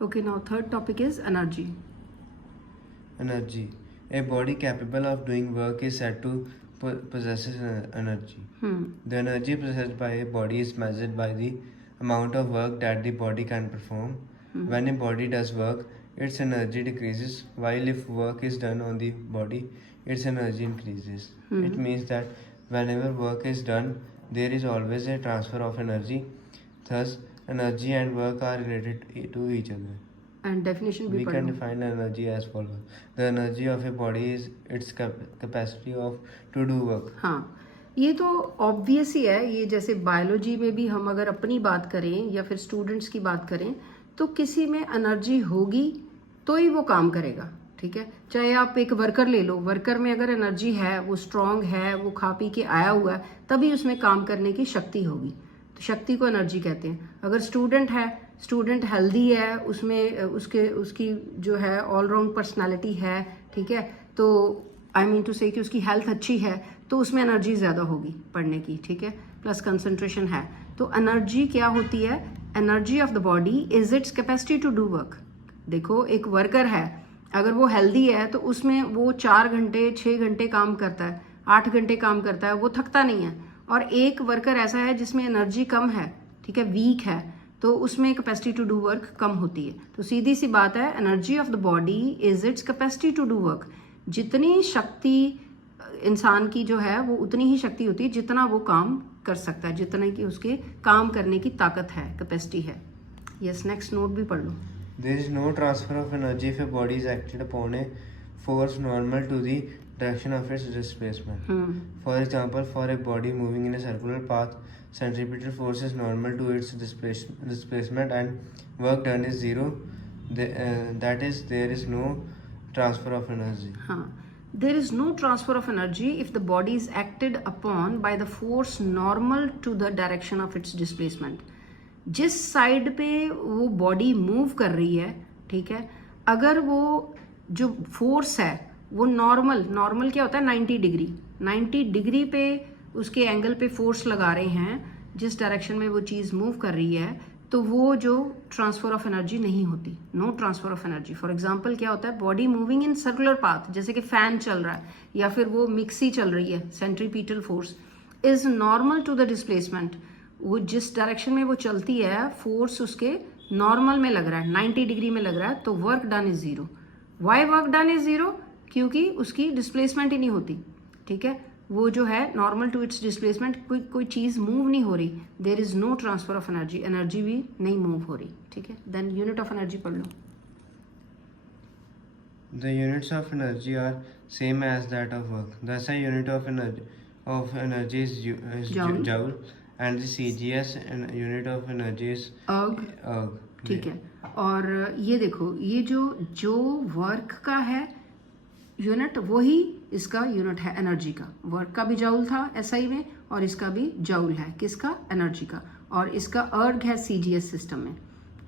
Okay, now third topic is energy. Energy. A body capable of doing work is said to possesses energy. The energy possessed by a body is measured by the amount of work that the body can perform. When a body does work, its energy decreases, while if work is done on the body, its energy increases. It means that whenever work is done, there is always a transfer of energy. Thus, energy and work are related to each other. And definition भी We पढ़ can low. define energy as follows. The energy of a body is its capacity of to do work. हाँ, ये तो obvious ही है. ये जैसे biology में भी हम अगर अपनी बात करें या फिर स्टूडेंट्स की बात करें तो किसी में एनर्जी होगी तो ही वो काम करेगा. ठीक है, चाहे आप एक वर्कर ले लो, वर्कर में अगर एनर्जी है, वो स्ट्रांग है, वो खा पी के आया हुआ है, तभी उसमें काम करने की शक्ति होगी. तो शक्ति को एनर्जी कहते हैं. अगर स्टूडेंट है, स्टूडेंट हेल्दी है, उसमें उसकी जो है ऑलराउंड पर्सनालिटी है, ठीक है, तो आई मीन टू से कि उसकी हेल्थ अच्छी है, तो उसमें एनर्जी ज़्यादा होगी पढ़ने की. ठीक है, प्लस कंसंट्रेशन है. तो एनर्जी क्या होती है? Energy of the body is its capacity to do work. देखो, एक वर्कर है, अगर वो हेल्दी है तो उसमें वो 4 घंटे 6 घंटे काम करता है, 8 घंटे काम करता है, वो थकता नहीं है. और एक वर्कर ऐसा है जिसमें एनर्जी कम है, ठीक है, वीक है, तो उसमें कैपेसिटी टू डू वर्क कम होती है. तो सीधी सी बात है, energy of the body is its capacity to do work. जितनी शक्ति इंसान की जो है वो उतनी ही शक्ति होती है जितना वो काम कर सकता है, जितना की उसके काम करने की ताकत है, कैपेसिटी है. यस, नेक्स्ट नोट भी पढ़ लो. There is no transfer of energy if a body is acted upon a force normal to the direction of its displacement. For example, for a body moving in a circular path, centripetal force is normal to its displacement and work done is zero. That is, there is no transfer of energy. There is no transfer of energy if the body is acted upon by the force normal to the direction of its displacement. जिस side पे वो body move कर रही है, ठीक है, अगर वो जो फोर्स है वो नॉर्मल क्या होता है? 90 डिग्री पे उसके एंगल पे फोर्स लगा रहे हैं, जिस डायरेक्शन में वो चीज़ मूव कर रही है, तो वो जो ट्रांसफर ऑफ एनर्जी नहीं होती. No transfer of energy. For example क्या होता है? Body moving in circular path, जैसे कि फैन चल रहा है या फिर वो मिक्सी चल रही है, centripetal force is normal to the displacement. वो जिस डायरेक्शन में वो चलती है, फोर्स उसके नॉर्मल में लग रहा है, 90 डिग्री में लग रहा है, तो work done is zero. Why work done is zero? क्योंकि उसकी डिस्प्लेसमेंट ही नहीं होती. ठीक है, वो जो है नॉर्मल टू इट्स डिस्प्लेसमेंट, कोई चीज़ मूव नहीं हो रही. There is no transfer of energy, energy भी नहीं मूव हो रही. ठीक है, देन यूनिट ऑफ एनर्जी पढ़ लो. The units of energy are same as that of work. Thus, a unit of energy is joule. And the CGS unit of energy is erg. ठीक है, और ये देखो, ये जो वर्क का है यूनिट, वही इसका यूनिट है एनर्जी का. वर्क का भी जाउल था SI में, और इसका भी जाउल है किसका? एनर्जी का. और इसका अर्ग है CGS सिस्टम में.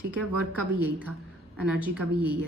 ठीक है, वर्क का भी यही था, एनर्जी का भी यही है.